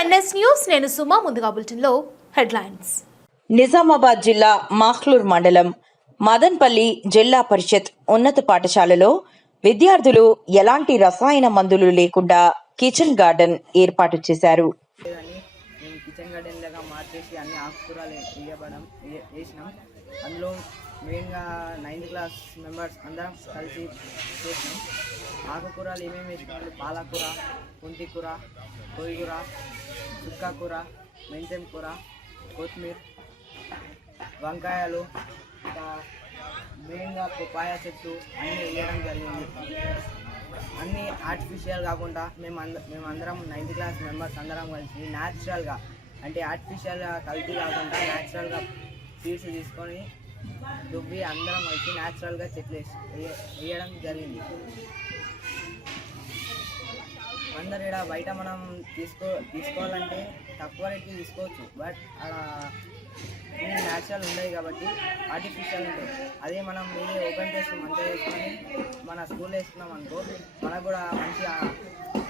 NS news నేను సుమా ముందుగా బులెటిన్లో హెడ్లైన్స్. నిజామాబాద్ జిల్లా మాఖ్లూర్ మండలం మదన్పల్లి జిల్లా పరిషత్ ఉన్నత పాఠశాలలో విద్యార్థులు ఎలాంటి రసాయన మందులు లేకుండా కిచెన్ గార్డెన్ ఏర్పాటు చేశారు. లేదని మేము కిచెన్ గార్డెన్ లాగా మార్చేసి అన్ని ఆకుకూరలు వేయబడం వే- వేసినాం. అందులో మెయిన్గా నైన్త్ క్లాస్ మెంబర్స్ అందరం కలిసి చేసినాం. ఆకుకూరలు ఏమేమి వేసుకోవాలి పాలకూర కూర కోయిగూర చుక్కాకూర మెంతెం కూర కొత్తిమీర వంకాయలు ఇంకా మెయిన్గా పాయ చెట్టు అన్నీ వేయడం జరిగింది. అన్నీ ఆర్టిఫిషియల్ కాకుండా మేము అంద మేము అందరం నైన్త్ క్లాస్ మెంబర్స్ అందరం కలిసి న్యాచురల్గా అంటే ఆర్టిఫిషియల్గా కల్తీ కాకుండా న్యాచురల్గా సీడ్స్ తీసుకొని దుబ్బి అందరం కలిసి న్యాచురల్గా చెట్లు వేసి వేయడం జరిగింది. అందరు ఇక్కడ బయట మనం తీసుకో తీసుకోవాలంటే తక్కువ రేట్కి తీసుకోవచ్చు. బట్ అలా ఇన్ని న్యాచురల్ ఉన్నాయి కాబట్టి ఆర్టిఫిషియల్ ఉంటుంది అదే మనం ఇది ఓపెన్ చేసి మంట వేసుకొని మన స్కూల్లో వేసుకున్నాం అనుకో మనకు కూడా మంచిగా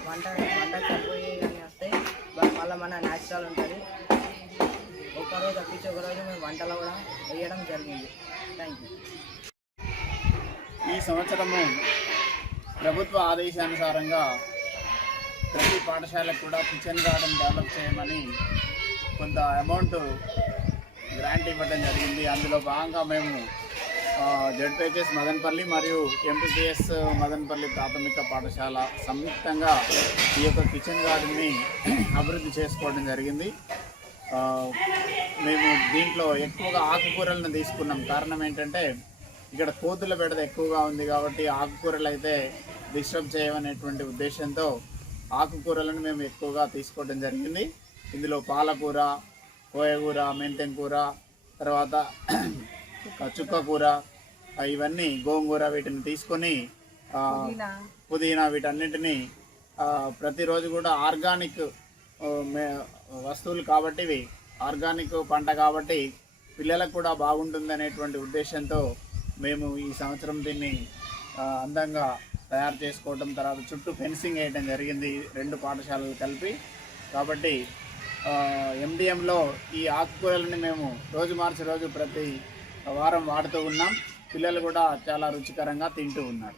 వంట వంట సరిపోయి అన్నీ వస్తాయి బట్ మళ్ళీ మన న్యాచురల్ ఉంటుంది. ఒకరోజు అప్పించి ఒకరోజు మేము వంటలో కూడా వేయడం జరిగింది. థ్యాంక్ యూ ఈ సంవత్సరము ప్రభుత్వ ఆదేశానుసారంగా ప్రతి పాఠశాలకు కూడా కిచెన్ గార్డెన్ డెవలప్ చేయమని కొంత అమౌంట్ గ్రాంట్ ఇవ్వడం జరిగింది. అందులో భాగంగా మేము జడ్పీహెచ్ఎస్ మదనపల్లి మరియు ఎంపీపీఎస్ మదనపల్లి ప్రాథమిక పాఠశాల సంయుక్తంగా ఈ యొక్క కిచెన్ గార్డెన్ని అభివృద్ధి చేసుకోవడం జరిగింది. మేము దీంట్లో ఎక్కువగా ఆకుకూరలను తీసుకున్నాం. కారణం ఏంటంటే ఇక్కడ కోతుల బెడద ఎక్కువగా ఉంది కాబట్టి ఆకుకూరలు అయితే డిస్టర్బ్ చేయమనేటువంటి ఉద్దేశంతో ఆకుకూరలను మేము ఎక్కువగా తీసుకోవడం జరిగింది. ఇందులో పాలకూర కోయగూర మెంతెం కూర తర్వాత చుక్క కూర ఇవన్నీ గోంగూర వీటిని తీసుకొని పుదీనా. వీటన్నిటిని ప్రతిరోజు కూడా ఆర్గానిక్ వస్తువులు కాబట్టి ఇవి ఆర్గానిక్ పంట కాబట్టి పిల్లలకు కూడా బాగుంటుంది అనేటువంటి ఉద్దేశంతో మేము ఈ సంవత్సరం దీన్ని అందంగా తయారు చేసుకోవడం తర్వాత చుట్టూ ఫెన్సింగ్ వేయడం జరిగింది రెండు పాఠశాలలు కలిపి. కాబట్టి ఎండిఎంలో ఈ ఆకుకూరలని మేము రోజు మార్చి రోజు ప్రతి వారం వాడుతూ ఉన్నాం. పిల్లలు కూడా చాలా రుచికరంగా తింటూ ఉన్నారు.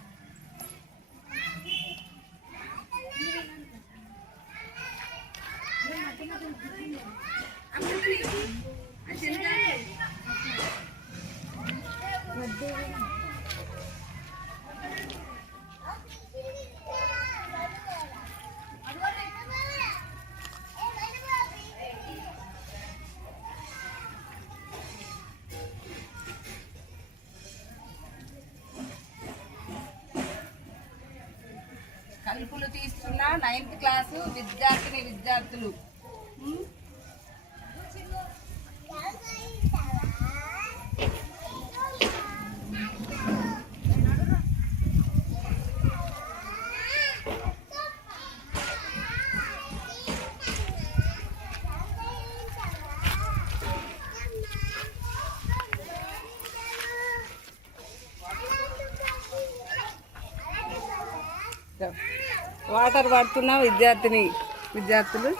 కలుపులు తీస్తున్న నైన్త్ క్లాసు విద్యార్థిని విద్యార్థులు. వాటర్ పడుతున్న విద్యార్థిని విద్యార్థులు.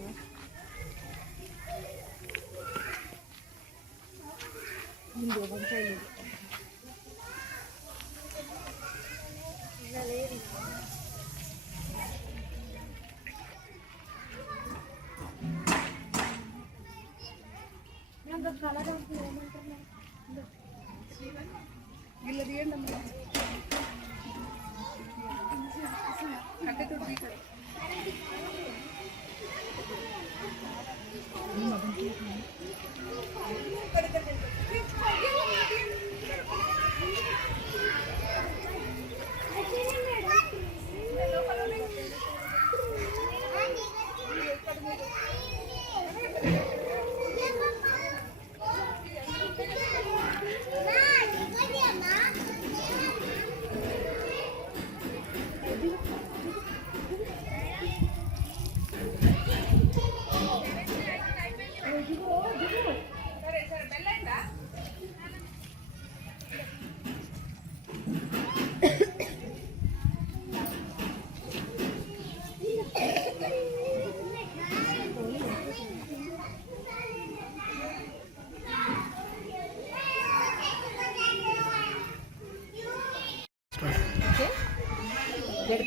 ya. Ini dua bangsa. Yang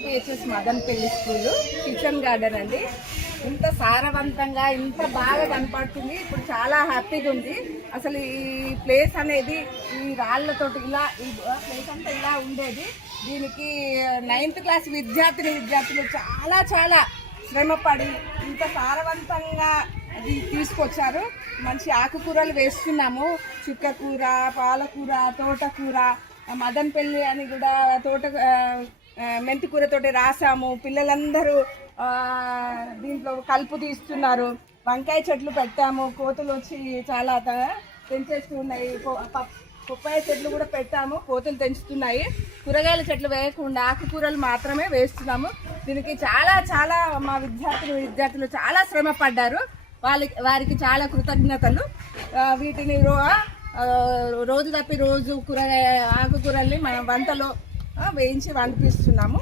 PHS Madan పెళ్ళి స్కూలు కిచెన్ గార్డెన్ అండి. ఇంత సారవంతంగా ఇంత బాగా కనపడుతుంది. ఇప్పుడు చాలా హ్యాపీగా ఉంది. అసలు ఈ ప్లేస్ అనేది ఈ రాళ్ళతో ఇలా ఈ ప్లేస్ అంతా ఇలా ఉండేది. దీనికి నైన్త్ క్లాస్ విద్యార్థిని విద్యార్థులు చాలా చాలా శ్రమపడి ఇంత సారవంతంగా అది తీసుకొచ్చారు. మంచి ఆకుకూరలు వేస్తున్నాము. చుక్కకూర పాలకూర తోటకూర మదన్పల్లి అని కూడా తోట మెంతికూరతోటి రాసాము. పిల్లలందరూ దీంట్లో కలుపు తీస్తున్నారు. వంకాయ చెట్లు పెట్టాము. కోతులు వచ్చి చాలా త- పెంచేస్తున్నాయి. పప్పాయ చెట్లు కూడా పెట్టాము. కోతులు పెంచుతున్నాయి. కూరగాయల చెట్లు వేయకుండా ఆకుకూరలు మాత్రమే వేస్తున్నాము. దీనికి చాలా చాలా మా విద్యార్థులు విద్యార్థులు చాలా శ్రమ పడ్డారు. వాళ్ళకి వారికి చాలా కృతజ్ఞతలు. వీటిని రో రోజు తప్పి రోజు కూరగాయ ఆకుకూరల్ని మనం వంటలో వేయించి పంపిస్తున్నాము